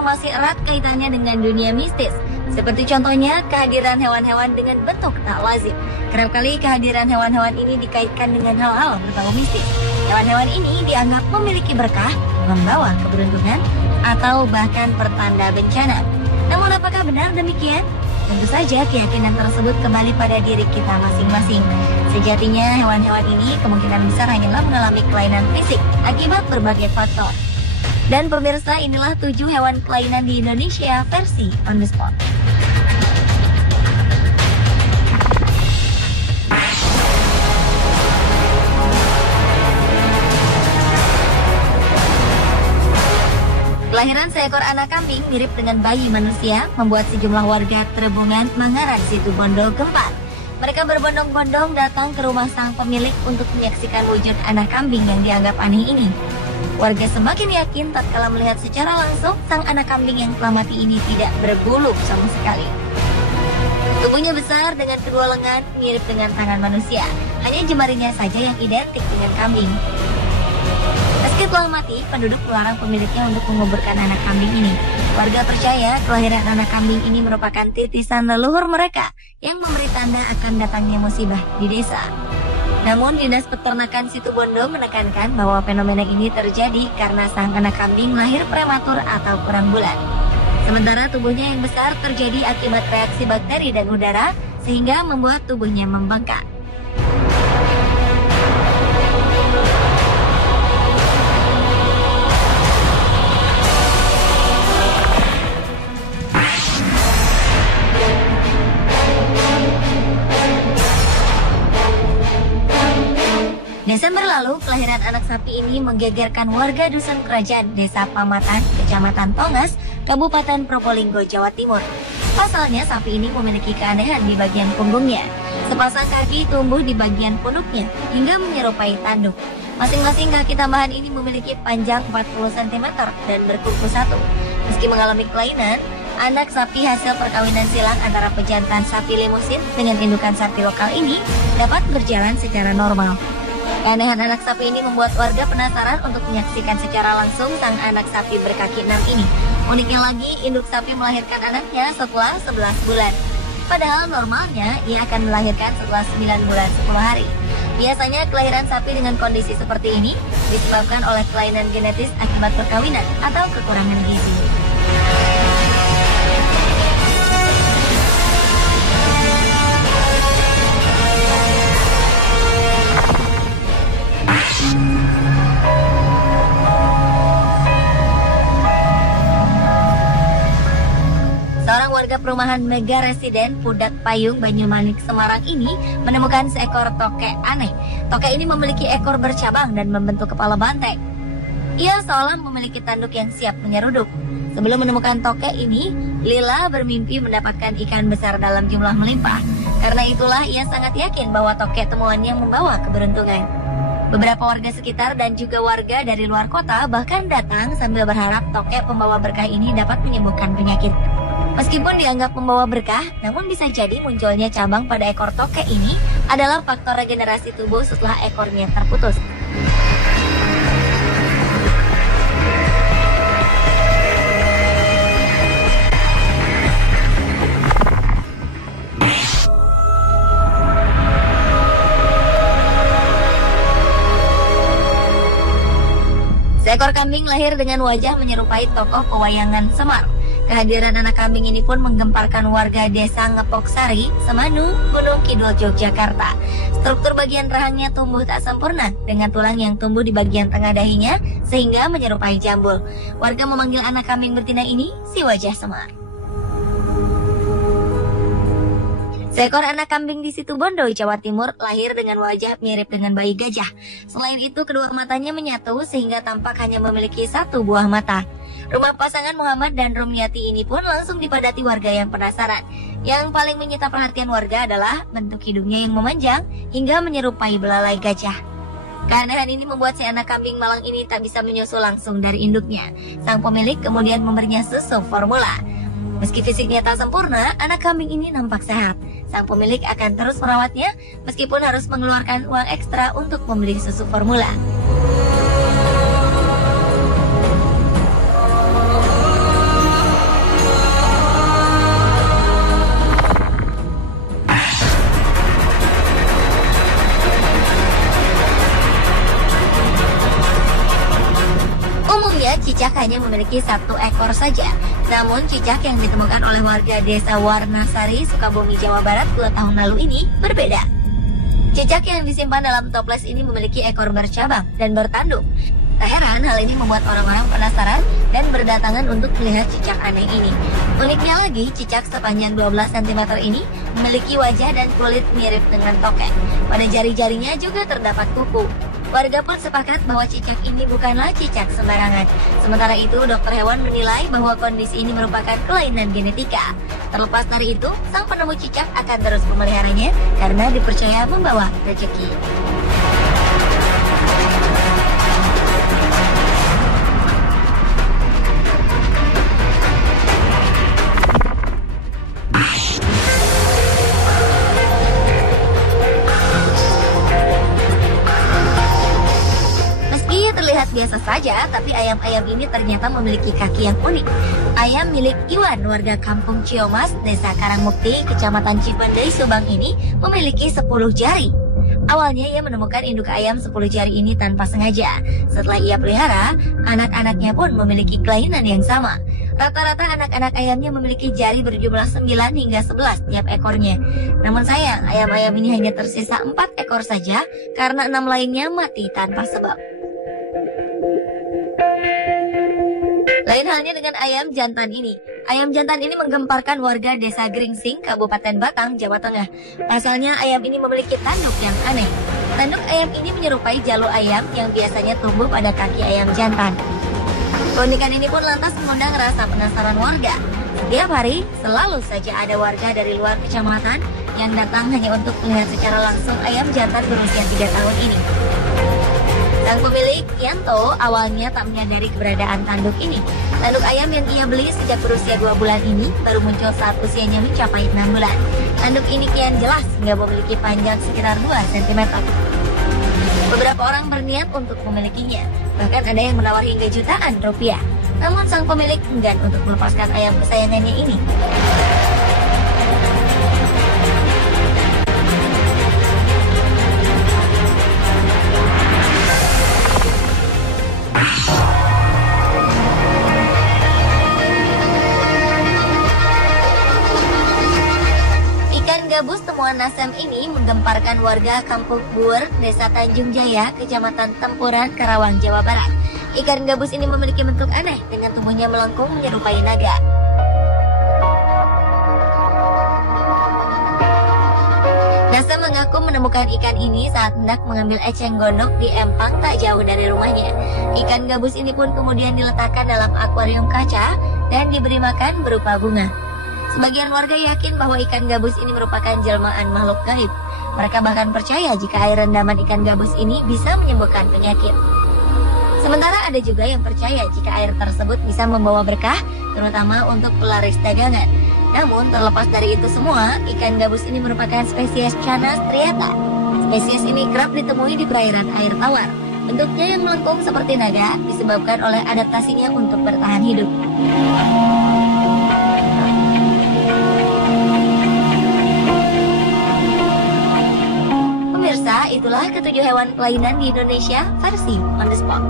yang masih erat kaitannya dengan dunia mistis. Seperti contohnya kehadiran hewan-hewan dengan bentuk tak lazim. Kerap kali kehadiran hewan-hewan ini dikaitkan dengan hal-hal berbau mistis. Hewan-hewan ini dianggap memiliki berkah, membawa keberuntungan, atau bahkan pertanda bencana. Namun apakah benar demikian? Tentu saja keyakinan tersebut kembali pada diri kita masing-masing. Sejatinya hewan-hewan ini kemungkinan besar hanyalah mengalami kelainan fisik akibat berbagai faktor. Dan pemirsa, inilah 7 hewan kelainan di Indonesia versi On The Spot. Kelahiran seekor anak kambing mirip dengan bayi manusia membuat sejumlah warga Trebungan, Mangaran, Situbondo gempar. Mereka berbondong-bondong datang ke rumah sang pemilik untuk menyaksikan wujud anak kambing yang dianggap aneh ini. Warga semakin yakin tatkala melihat secara langsung sang anak kambing yang telah mati ini tidak berbulu sama sekali. Tubuhnya besar dengan kedua lengan mirip dengan tangan manusia, hanya jemarinya saja yang identik dengan kambing. Meski telah mati, penduduk melarang pemiliknya untuk menguburkan anak kambing ini. Warga percaya kelahiran anak kambing ini merupakan titisan leluhur mereka yang memberi tanda akan datangnya musibah di desa. Namun, Dinas Peternakan Situbondo menekankan bahwa fenomena ini terjadi karena sang anak kambing lahir prematur atau kurang bulan. Sementara tubuhnya yang besar terjadi akibat reaksi bakteri dan udara, sehingga membuat tubuhnya membengkak. Desember lalu, kelahiran anak sapi ini menggegerkan warga Dusun Kerajaan, Desa Pamatan, Kecamatan Tongas, Kabupaten Probolinggo, Jawa Timur. Pasalnya, sapi ini memiliki keanehan di bagian punggungnya. Sepasang kaki tumbuh di bagian punuknya hingga menyerupai tanduk. Masing-masing kaki tambahan ini memiliki panjang 40 cm dan berkuku satu. Meski mengalami kelainan, anak sapi hasil perkawinan silang antara pejantan sapi limusin dengan indukan sapi lokal ini dapat berjalan secara normal. Keanehan anak sapi ini membuat warga penasaran untuk menyaksikan secara langsung sang anak sapi berkaki 6 ini. Uniknya lagi, induk sapi melahirkan anaknya setelah 11 bulan. Padahal normalnya ia akan melahirkan setelah 9 bulan 10 hari. Biasanya kelahiran sapi dengan kondisi seperti ini disebabkan oleh kelainan genetis akibat perkawinan atau kekurangan gizi. Seorang warga perumahan Mega Residen Pudak Payung, Banyumanik, Semarang ini menemukan seekor tokek aneh. Tokek ini memiliki ekor bercabang dan membentuk kepala banteng. Ia seolah memiliki tanduk yang siap menyeruduk. Sebelum menemukan tokek ini, Lila bermimpi mendapatkan ikan besar dalam jumlah melimpah. Karena itulah ia sangat yakin bahwa tokek temuannya membawa keberuntungan. Beberapa warga sekitar dan juga warga dari luar kota bahkan datang sambil berharap tokek pembawa berkah ini dapat menyembuhkan penyakit. Meskipun dianggap membawa berkah, namun bisa jadi munculnya cabang pada ekor tokek ini adalah faktor regenerasi tubuh setelah ekornya terputus. Seekor kambing lahir dengan wajah menyerupai tokoh pewayangan Semar. Kehadiran anak kambing ini pun menggemparkan warga desa Ngepoksari, Semanu, Gunung Kidul, Yogyakarta. Struktur bagian rahangnya tumbuh tak sempurna dengan tulang yang tumbuh di bagian tengah dahinya sehingga menyerupai jambul. Warga memanggil anak kambing betina ini si wajah Semar. Seekor anak kambing di Situbondo, Jawa Timur lahir dengan wajah mirip dengan bayi gajah. Selain itu, kedua matanya menyatu sehingga tampak hanya memiliki satu buah mata. Rumah pasangan Muhammad dan Rumyati ini pun langsung dipadati warga yang penasaran. Yang paling menyita perhatian warga adalah bentuk hidungnya yang memanjang hingga menyerupai belalai gajah. Keanehan ini membuat si anak kambing malang ini tak bisa menyusu langsung dari induknya. Sang pemilik kemudian memberinya susu formula. Meski fisiknya tak sempurna, anak kambing ini nampak sehat. Sang pemilik akan terus merawatnya meskipun harus mengeluarkan uang ekstra untuk membeli susu formula. cicak hanya memiliki 1 ekor saja. Namun cicak yang ditemukan oleh warga desa Warnasari, Sukabumi, Jawa Barat 2 tahun lalu ini berbeda. Cicak yang disimpan dalam toples ini memiliki ekor bercabang dan bertanduk. Tak heran hal ini membuat orang-orang penasaran dan berdatangan untuk melihat cicak aneh ini. Uniknya lagi, cicak sepanjang 12 cm ini memiliki wajah dan kulit mirip dengan tokek. Pada jari-jarinya juga terdapat kuku. Warga pun sepakat bahwa cicak ini bukanlah cicak sembarangan. Sementara itu, dokter hewan menilai bahwa kondisi ini merupakan kelainan genetika. Terlepas dari itu, sang penemu cicak akan terus memeliharanya karena dipercaya membawa rezeki. Terlihat biasa saja, tapi ayam-ayam ini ternyata memiliki kaki yang unik. Ayam milik Iwan, warga kampung Ciomas, Desa Karangmukti, Kecamatan Cipendei, Subang ini memiliki 10 jari. Awalnya ia menemukan induk ayam 10 jari ini tanpa sengaja. Setelah ia pelihara, anak-anaknya pun memiliki kelainan yang sama. Rata-rata anak-anak ayamnya memiliki jari berjumlah 9 hingga 11 tiap ekornya. Namun sayang, ayam-ayam ini hanya tersisa 4 ekor saja karena 6 lainnya mati tanpa sebab. Lain halnya dengan ayam jantan ini. Ayam jantan ini menggemparkan warga desa Gringsing, Kabupaten Batang, Jawa Tengah. Pasalnya ayam ini memiliki tanduk yang aneh. Tanduk ayam ini menyerupai jalo ayam yang biasanya tumbuh pada kaki ayam jantan. Keunikan ini pun lantas mengundang rasa penasaran warga. Setiap hari, selalu saja ada warga dari luar kecamatan yang datang hanya untuk melihat secara langsung ayam jantan berusia 3 tahun ini. Sang pemilik, Yanto, awalnya tak menyadari keberadaan tanduk ini. Tanduk ayam yang ia beli sejak berusia 2 bulan ini baru muncul saat usianya mencapai 6 bulan. Tanduk ini kian jelas hingga memiliki panjang sekitar 2 cm. Beberapa orang berniat untuk memilikinya, bahkan ada yang menawar hingga jutaan rupiah. Namun sang pemilik enggan untuk melepaskan ayam kesayangannya ini. Gabus temuan Nasem ini menggemparkan warga Kampung Buer, Desa Tanjung Jaya, Kecamatan Tempuran, Karawang, Jawa Barat. Ikan gabus ini memiliki bentuk aneh dengan tubuhnya melengkung menyerupai naga. Nasem mengaku menemukan ikan ini saat hendak mengambil eceng gondok di empang tak jauh dari rumahnya. Ikan gabus ini pun kemudian diletakkan dalam akuarium kaca dan diberi makan berupa bunga. Sebagian warga yakin bahwa ikan gabus ini merupakan jelmaan makhluk gaib. Mereka bahkan percaya jika air rendaman ikan gabus ini bisa menyembuhkan penyakit. Sementara ada juga yang percaya jika air tersebut bisa membawa berkah, terutama untuk pelaris dagangan. Namun terlepas dari itu semua, ikan gabus ini merupakan spesies Channa striata. Spesies ini kerap ditemui di perairan air tawar. Bentuknya yang melengkung seperti naga disebabkan oleh adaptasinya untuk bertahan hidup. Pemirsa, itulah ketujuh hewan kelainan di Indonesia versi On The Spot.